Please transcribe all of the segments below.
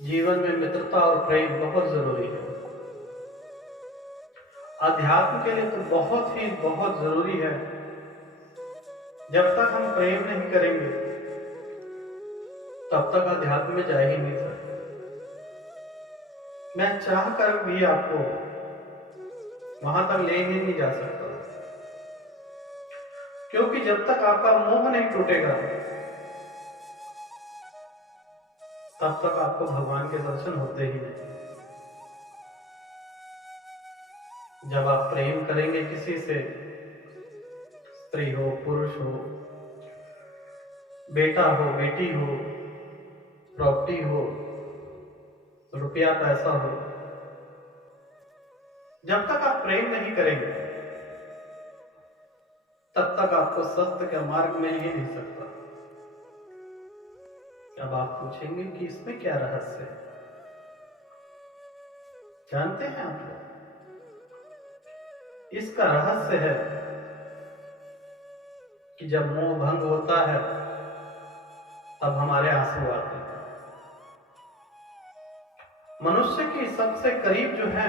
जीवन में मित्रता और प्रेम बहुत जरूरी है। अध्यात्म के लिए तो बहुत जरूरी है। जब तक हम प्रेम नहीं करेंगे तब तक अध्यात्म में जा ही नहीं सकते। मैं चाह कर भी आपको वहां तक ले ही नहीं जा सकता, क्योंकि जब तक आपका मोह नहीं टूटेगा तब तक आपको भगवान के दर्शन होते ही नहीं। जब आप प्रेम करेंगे किसी से, स्त्री हो, पुरुष हो, बेटा हो, बेटी हो, प्रॉपर्टी हो, रुपया पैसा हो, जब तक आप प्रेम नहीं करेंगे तब तक आपको सत्य के मार्ग में ही नहीं सकता। अब आप पूछेंगे कि इसमें क्या रहस्य है? जानते हैं आप लोग, इसका रहस्य है कि जब मोह भंग होता है तब हमारे आंसू आते हैं। मनुष्य की सबसे करीब जो है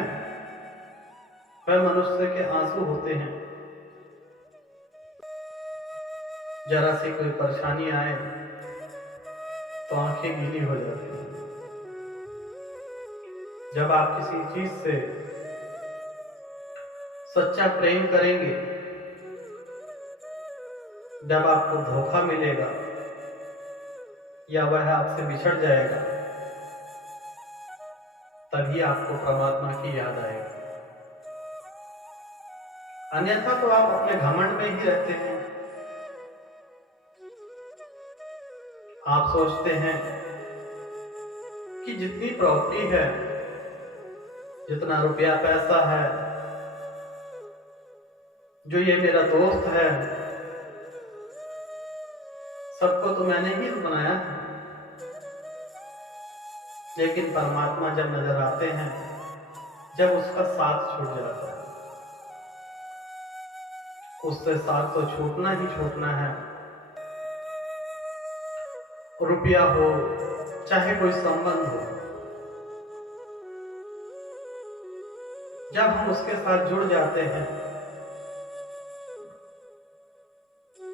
वह मनुष्य के आंसू होते हैं। जरा सी कोई परेशानी आए तो आंखें गीली हो जाती हैं। जब आप किसी चीज से सच्चा प्रेम करेंगे, जब आपको धोखा मिलेगा या वह आपसे बिछड़ जाएगा, तभी आपको परमात्मा की याद आएगी। अन्यथा तो आप अपने घमंड में ही रहते हैं। आप सोचते हैं कि जितनी प्रॉपर्टी है, जितना रुपया पैसा है, जो ये मेरा दोस्त है, सबको तो मैंने ही बनाया था। लेकिन परमात्मा जब नजर आते हैं, जब उसका साथ छूट जाता है, उससे साथ तो छूटना ही छूटना है। रुपया हो चाहे कोई संबंध हो, जब हम उसके साथ जुड़ जाते हैं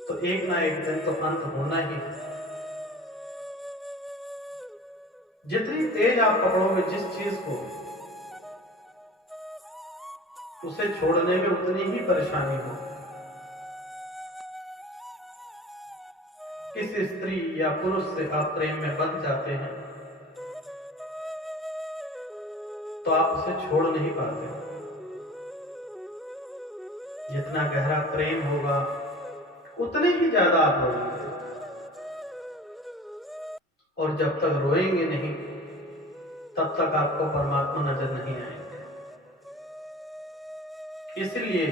तो एक ना एक दिन तो अंत होना ही है। जितनी तेज आप पकड़ोगे जिस चीज को, उसे छोड़ने में उतनी ही परेशानी हो। किसी स्त्री या पुरुष से आप प्रेम में बंध जाते हैं तो आप उसे छोड़ नहीं पाते। जितना गहरा प्रेम होगा उतने ही ज्यादा आप रोएंगे, और जब तक रोएंगे नहीं तब तक आपको परमात्मा नजर नहीं आएंगे। इसलिए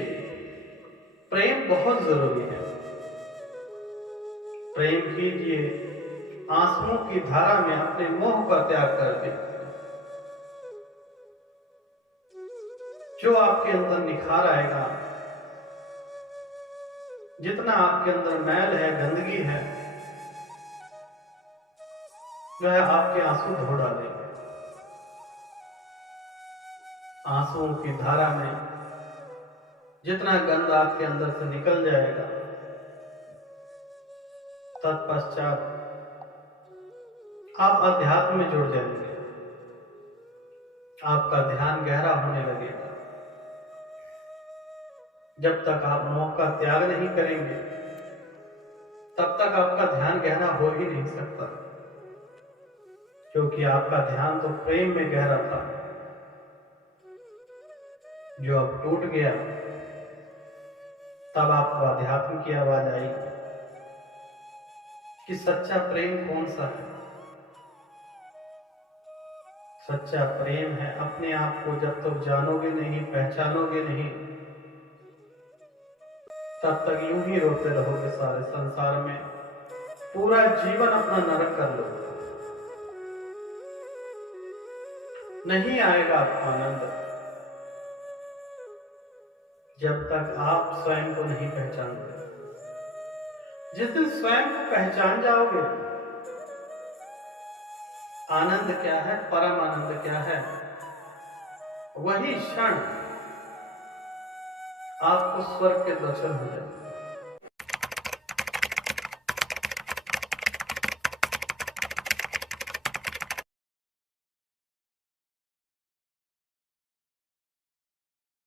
प्रेम बहुत जरूरी है। प्रेम कीजिए, आंसुओं की धारा में अपने मोह का त्याग करके। जो आपके अंदर निखार आएगा, जितना आपके अंदर मैल है, गंदगी है, जो है आपके आंसू धो डालेंगे। आंसुओं की धारा में जितना गंद आपके अंदर से निकल जाएगा, तत्पश्चात आप अध्यात्म में जुड़ जाएंगे। आपका ध्यान गहरा होने लगेगा। जब तक आप मोह का त्याग नहीं करेंगे तब तक आपका ध्यान गहरा हो ही नहीं सकता, क्योंकि आपका ध्यान तो प्रेम में गहरा था, जो अब टूट गया। तब आपको अध्यात्म की आवाज आई कि सच्चा प्रेम कौन सा है। सच्चा प्रेम है अपने आप को जब तक जानोगे नहीं, पहचानोगे नहीं, तब तक यूं ही रोते रहोगे सारे संसार में। पूरा जीवन अपना नरक कर लो, नहीं आएगा आपको आनंद जब तक आप स्वयं को नहीं पहचानते। जिस दिन स्वयं को पहचान जाओगे आनंद क्या है, परम आनंद क्या है, वही क्षण आपको स्वर्ग के दर्शन हो जाए।